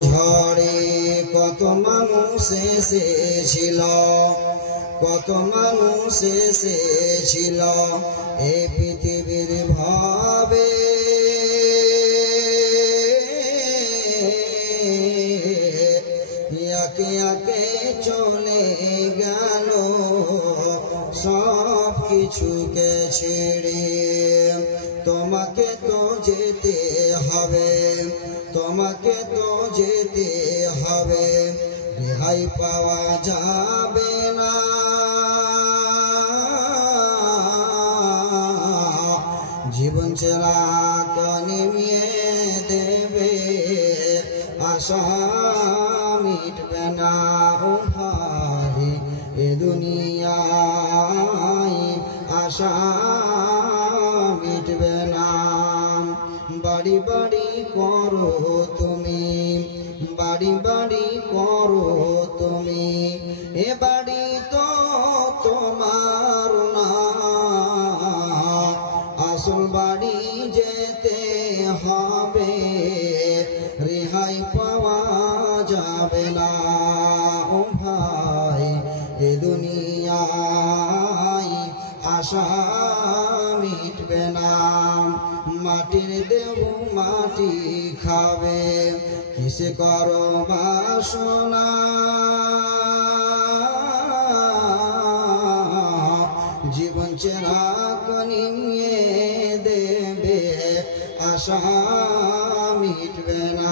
ঝড়ে কত মানুষ এসেছিল, কত মানুষ এসেছিল এই পৃথিবীর ভাবে। একে একে চলে গেল সব কিছুকে ছেড়ে। তোমাকে তো যেতে হবে, তোমাকে তো যেতে হবে, রেহাই পাওয়া যাবে না। জীবন চিরাগ নিভিয়ে দেবে, আশা মিটবে না ও ভাই এ দুনিয়ায়, আশা মিটবে না। বাড়ি বাড়ি করো তুমি, বাড়ি বাড়ি করো তুমি, এ বাড়ি তো তোমার না, আসল বাড়ি যেতে হবে, রেহাই পাওয়া যাবে না ও ভাই এ দুনিয়ায়, আশা মিটবে না। মাটির দেব মাটি খাবে, কিসে করো বাসনা, জীবন চিরাগ নিভিয়ে দেবে, আশা মিটবে না।